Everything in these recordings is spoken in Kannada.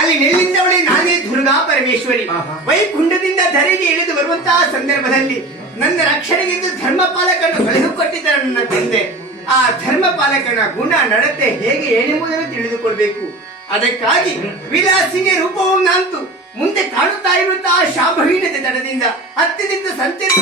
ಅಲ್ಲಿ ನೆಲ್ಲಿದ್ದವಳೆ ನಾನೇ ದುರ್ಗಾ ಪರಮೇಶ್ವರಿ. ವೈಕುಂಠದಿಂದ ಧರೆಗೆ ಇಳಿದು ಬರುವಂತಹ ಸಂದರ್ಭದಲ್ಲಿ ನನ್ನ ರಕ್ಷಣೆಗೆಂದು ಧರ್ಮಪಾಲಕನು ಕಳೆದುಕೊಟ್ಟಿದ್ದ ನನ್ನ ತಂದೆ. ಆ ಧರ್ಮಪಾಲಕನ ಗುಣ ನಡತೆ ಹೇಗೆ ಏನೆಂಬುದನ್ನು ತಿಳಿದುಕೊಳ್ಬೇಕು. ಅದಕ್ಕಾಗಿ ವಿಲಾಸಿನಿ ರೂಪವು ನಾಂತು ಮುಂದೆ ಕಾಣುತ್ತಾ ಇರುವಂತಹ ಶಾಂಭವೀನತೆ ತಡದಿಂದ ಹತ್ತಿನಿಂದ ಸಂಚರಿಸ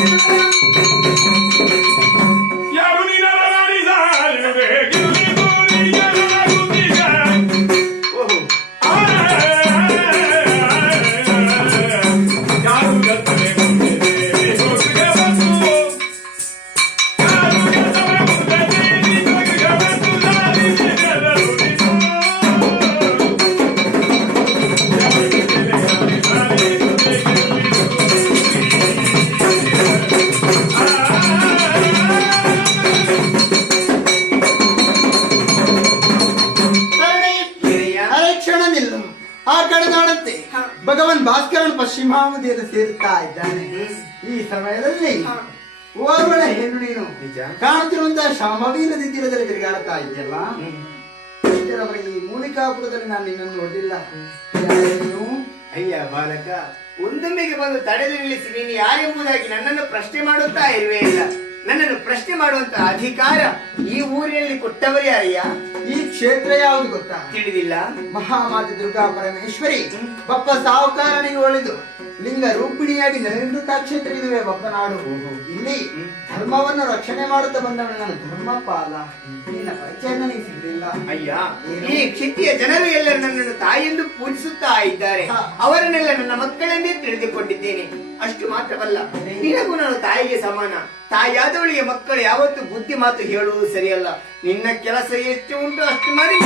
ಭಗವಾನ್ ಭಾಸ್ಕರನ್ ಪಶ್ಚಿಮಾವಧಿಯನ್ನು ಸೇರುತ್ತಾ ಇದ್ದಾನೆ. ಈ ಸಮಯದಲ್ಲಿ ಓರ್ವಳ ಹೆಣ್ಣು ನೀನು ಕಾಣುತ್ತಿರುವಂತಹ ಶಾಂಭವಿ ನದಿ ತೀರದಲ್ಲಿ ತಿರುಗಾಡುತ್ತಾ ಇದೆಯಲ್ಲ. ಈ ಮೂಲಿಕಾಪುರದಲ್ಲಿ ನಾನು ನಿನ್ನನ್ನು ನೋಡಿಲ್ಲ. ಅಯ್ಯ ಬಾಲಕ, ಒಂದೊಮ್ಮೆಗೆ ಬಂದು ತಡೆದು ನಿಲ್ಲಿಸಿ ನೀನು ಯಾರೆಂಬುದಾಗಿ ನನ್ನನ್ನು ಪ್ರಶ್ನೆ ಮಾಡುತ್ತಾ ಇರುವೇ ಇಲ್ಲ. ನನ್ನನ್ನು ಪ್ರಶ್ನೆ ಮಾಡುವಂತ ಅಧಿಕಾರ ಈ ಊರಿನಲ್ಲಿ ಕೊಟ್ಟವರೇ ಅಯ್ಯ. ಈ ಕ್ಷೇತ್ರ ಯಾವುದು ಗೊತ್ತಾ? ತಿಳಿದಿಲ್ಲ. ಮಹಾಮಾತೆ ದುರ್ಗಾ ಪರಮೇಶ್ವರಿ ಬಪ್ಪ ಸಾಹುಕಾರನಿಗೆ ಒಳಿದು ಲಿಂಗ ರೂಪಿಣಿಯಾಗಿ ನೆಲೆನಿಂತ ಕ್ಷೇತ್ರ ಇದುವೆ ಬಪ್ಪನಾಡು. ಇಲ್ಲಿ ಧರ್ಮವನ್ನು ರಕ್ಷಣೆ ಮಾಡುತ್ತಾ ಬಂದವನು ನನ್ನ ಧರ್ಮಪಾಲ. ನಿನ್ನ ಪರಿಚಯ ನನಗೆ ಸಿಗಲಿಲ್ಲ ಅಯ್ಯ. ಈ ಕ್ಷಿತಿಯ ಜನರು ಎಲ್ಲರೂ ನನ್ನನ್ನು ತಾಯಿಯೆಂದು ಪೂಜಿಸುತ್ತಾ ಇದ್ದಾರೆ. ಅವರನ್ನೆಲ್ಲ ನನ್ನ ಮಕ್ಕಳೆಂದೇ ತಿಳಿದುಕೊಂಡಿದ್ದೇನೆ. ಅಷ್ಟು ಮಾತ್ರವಲ್ಲ, ನಿನಗೂ ನಾನು ತಾಯಿಗೆ ಸಮಾನ. ತಾಯಿಯಾದವಳಿಗೆ ಮಕ್ಕಳು ಯಾವತ್ತು ಬುದ್ಧಿ ಮಾತು ಹೇಳುವುದು ಸರಿಯಲ್ಲ. ನಿನ್ನ ಕೆಲಸ ಎಷ್ಟು ಉಂಟು ಅಷ್ಟು ಮಾಡಿ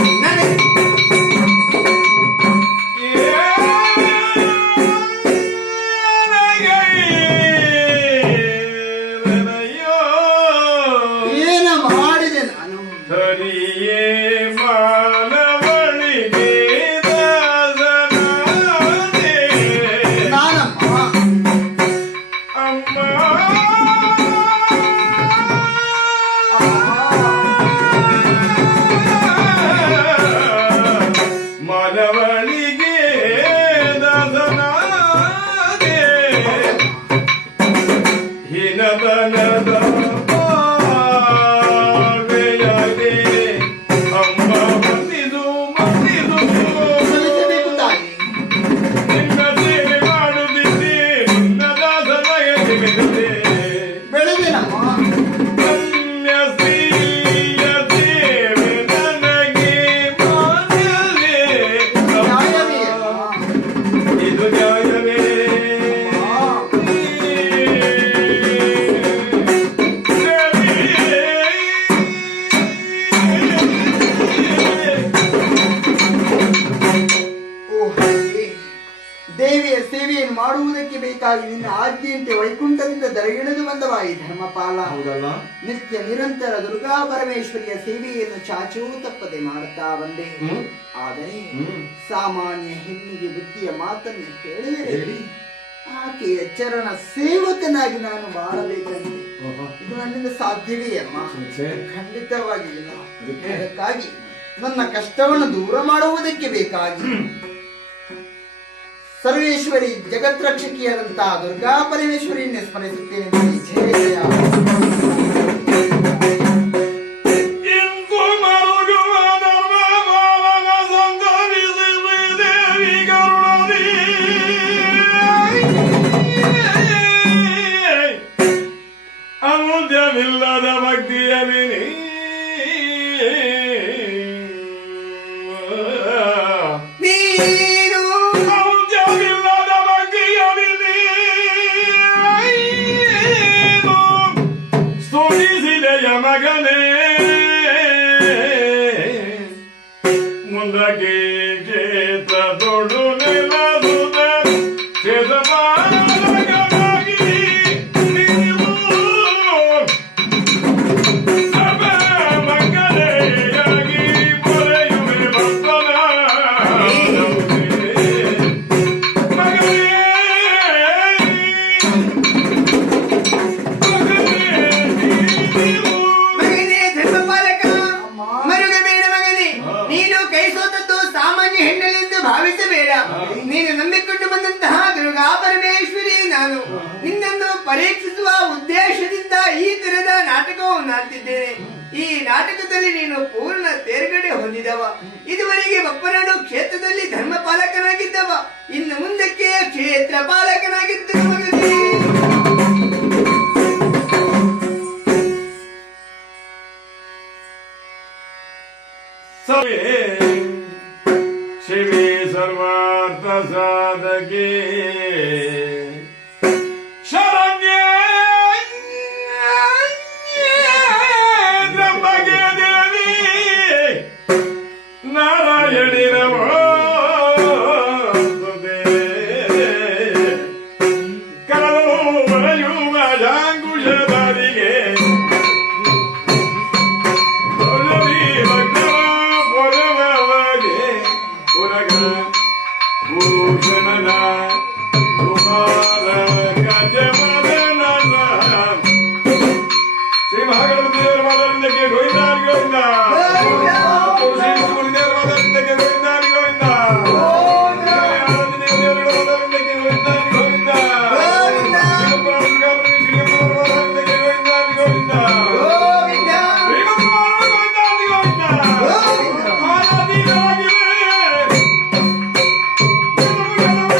ಏನ ಮಾಡಿದೆ ನಾನು? ಸರಿಯೇ ಮಾನವಳಿಗೆ ನಾನಮ್ಮ ಅಮ್ಮ ಮಾನವಳಿಗೆ ದಸನಾದೆ ಹೀನತನದ ದೇವಿಯ ಸೇವೆಯನ್ನು ಮಾಡುವುದಕ್ಕೆ ಬೇಕಾಗಿ ನಿನ್ನ ಆಜ್ಞೆಯಂತೆ ವೈಕುಂಠದಿಂದ ದರಗಿಳಿದು ಬಂದವ ಈ ಧರ್ಮಪಾಲ. ನಿತ್ಯ ನಿರಂತರ ದುರ್ಗಾ ಪರಮೇಶ್ವರಿಯ ಸೇವೆಯನ್ನು ಚಾಚೂ ತಪ್ಪದೆ ಮಾಡುತ್ತಾ ಬಂದೆ. ಆದರೆ ಸಾಮಾನ್ಯ ಹೆಣ್ಣಿಗೆ ಬುದ್ಧಿಯ ಮಾತನ್ನು ಕೇಳಿದರೆ ಆಕೆಯ ಚರಣ ಸೇವಕನಾಗಿ ನಾನು ಬಾಳಬೇಕಂತೆ. ಇದು ನನ್ನಿಂದ ಸಾಧ್ಯವೇ ಅಮ್ಮ? ಖಂಡಿತವಾಗಿ ಇಲ್ಲ. ಅದಕ್ಕಾಗಿ ನನ್ನ ಕಷ್ಟವನ್ನು ದೂರ ಮಾಡುವುದಕ್ಕೆ ಬೇಕಾಗಿ ಸರ್ವೇಶ್ವರಿ ಜಗತ್ರಕ್ಷಕಿಯಾದಂತಹ ದುರ್ಗಾ ಪರಮೇಶ್ವರಿಯನ್ನೇ ಸ್ಮರಿಸುತ್ತೇನೆ. ಜಯ ಜಯ. ಇಂದು ಮರುಗುವ ಧರ್ಮಪಾಲನ ಸಂತರಿಸಿ ದೇವಿ ಕರುಣದಿ ಕ್ಷೇತ್ರ ಪಾಲಕನಾಗಿದ್ದು ಮಗನೇ. ಶಿವೇ ಸರ್ವಾರ್ಥ ಸಾಧಕೆ